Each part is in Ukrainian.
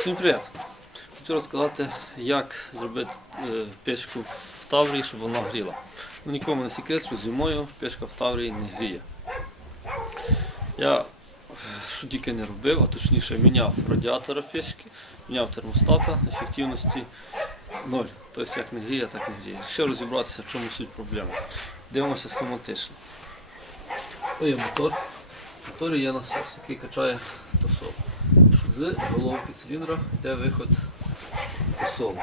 Всім привіт! Хочу розказати, як зробити е, печку в Таврії, щоб вона гріла. Ну, нікому не секрет, що зимою печка в Таврії не гріє. Я е, що тільки не робив, а точніше міняв радіатора печки, міняв термостата, ефективності 0. Тобто як не гріє, так не гріє. Ще розібратися, в чому суть проблеми. Дивимося схематично. То є мотор. В моторі є насос, який качає тосол. З головки циліндра йде виход тосолу.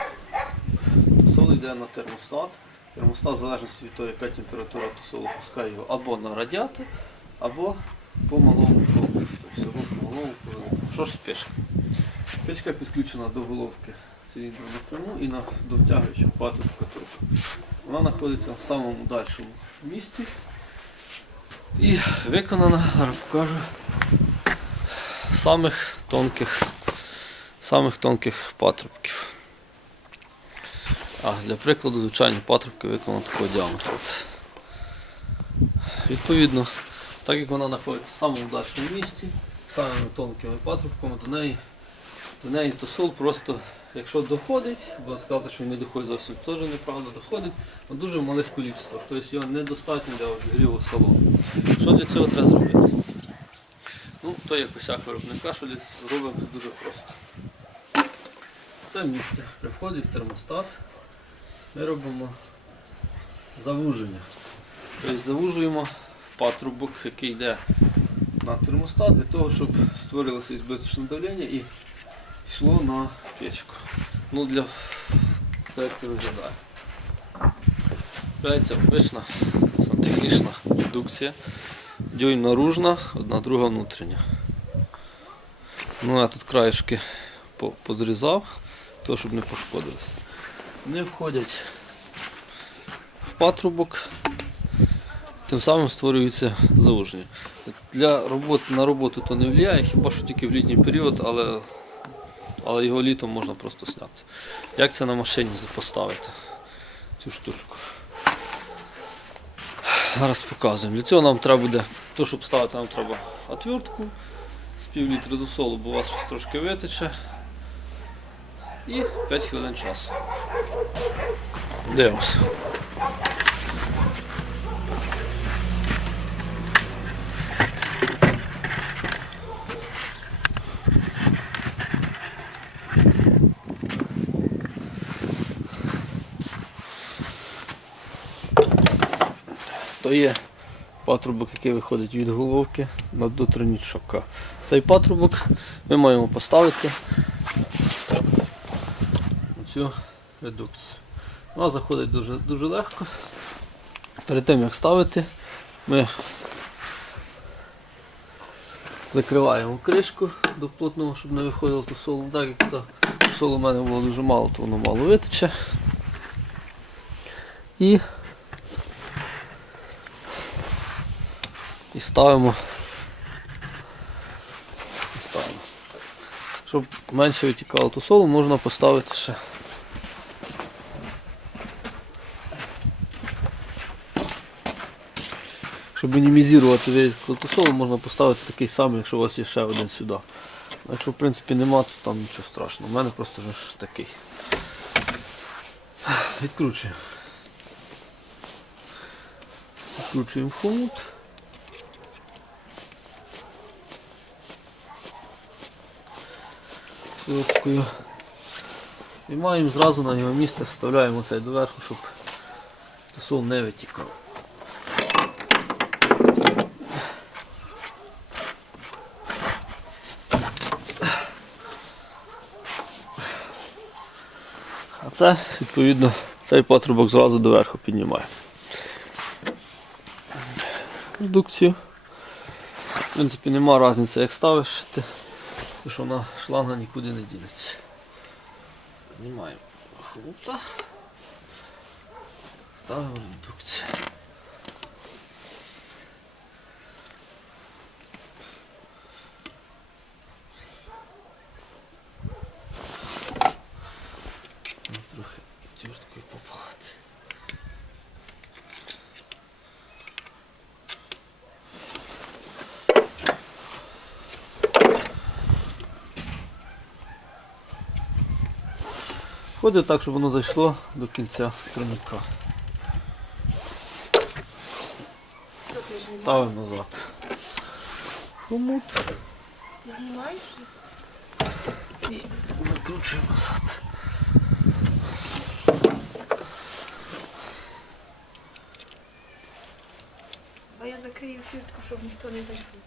Тосол йде на термостат. Термостат, в залежності від того, яка температура тосолу, пускає його або на радіатор, або по малому кругу. Тобто по малому. Що ж печки? Печка підключена до головки циліндра напряму і на, до втягуючого патрубка трубки. Вона знаходиться в самому дальшому місці. І виконана, зараз самих тонких, самих тонких патрубків. А, для прикладу, звичайні патрубки виконано такого діаметру. Відповідно, так як вона знаходиться в самому дальшому місці, самими тонкими патрубками, до неї, до неї тосол просто, якщо доходить, бо сказати, що він не доходить зовсім теж неправда, доходить, але дуже малих кількостях. Тобто його недостатньо для обігріву салону. Що для цього треба зробити? То як усяк виробника, що для цього робимо це дуже просто. Це місце. При вході в термостат ми робимо завуження. Тобто завужуємо патрубок, який йде на термостат, для того, щоб створилося ізбиточне давлення і йшло на печку. Ну, для це як це виглядає. Являється обична сантехнічна редукція. Дюйм наружна, одна друга внутрішня. Ну, я тут краєшки по- позрізав, то, щоб не пошкодилися. Вони входять в патрубок, тим самим створюється зауження. Для роботи на роботу то не впливає, хіба що тільки в літній період, але, але його літом можна просто зняти. Як це на машині поставити? Цю штучку. Зараз показуємо. Для цього нам треба буде, то, щоб ставити, нам треба отвертку з пів літра до солу, бо у вас щось трошки витече. І 5 хвилин часу. Дивимося. То є патрубок, який виходить від головки на до тройнічока. Цей патрубок ми маємо поставити на цю редукцію. Вона заходить дуже, дуже легко. Перед тим як ставити, ми закриваємо кришку до плотного, щоб не виходило тосолу. Так як то солу у мене було дуже мало, то воно мало витече. І і ставимо. І ставимо. Щоб менше витікало ту солу, можна поставити ще. Щоб мінімізувати витік можна поставити такий самий, якщо у вас є ще один сюди. Якщо в принципі нема, то там нічого страшного. У мене просто ж такий. Відкручуємо. Відкручуємо хомут. Філочкою. І зразу на його місце вставляємо цей доверху, щоб тосол не витікав. А це, відповідно, цей патрубок зразу доверху піднімає. Редукцію. В принципі, нема різниці, як ставиш, ти, тому що вона шланга нікуди не дінеться. Знімаємо хрута, Ставимо редукцію. Ходить так, щоб воно зайшло до кінця турніка. Ставимо назад. Хомут. Знімаєш? І закручуємо назад. А я закрию фіртку, щоб ніхто не зайшов.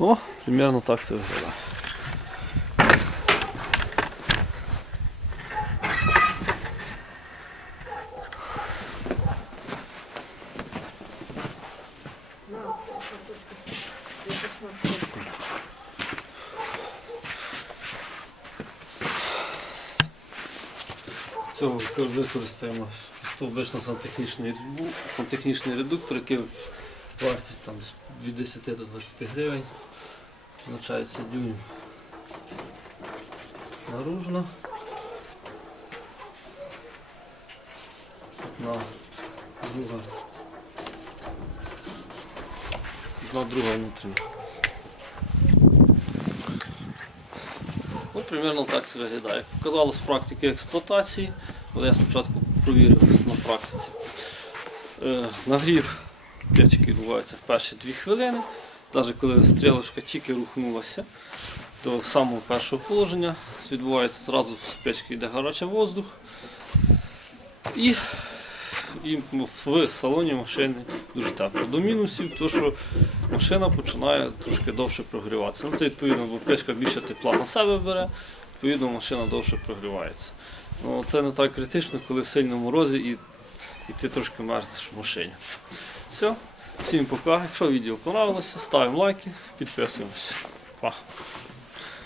О, примерно так це виглядає. Цього використаємо різьбу- сантехнічний редуктор, який вартість там від 10 до 20 гривень. Позначається дюйм наружно. Одна друга. Одна друга внутрішня. Ну, примерно так це виглядає. Показало з практики експлуатації, але я спочатку провірив на практиці. Е, нагрів печки відбувається в перші 2 хвилини. Навіть коли стрілочка тільки рухнулася до самого першого положення, відбувається зразу з печки йде гарячий воздух. І, і в салоні машини дуже тепло. До мінусів, то що машина починає трошки довше прогріватися. Ну, це відповідно, бо печка більше тепла на себе бере, відповідно машина довше прогрівається. Ну, це не так критично, коли в сильному морозі і, і ти трошки мерзнеш в машині. Все. Всім пока. Якщо відео понравилося, ставимо лайки, підписуємося. Па.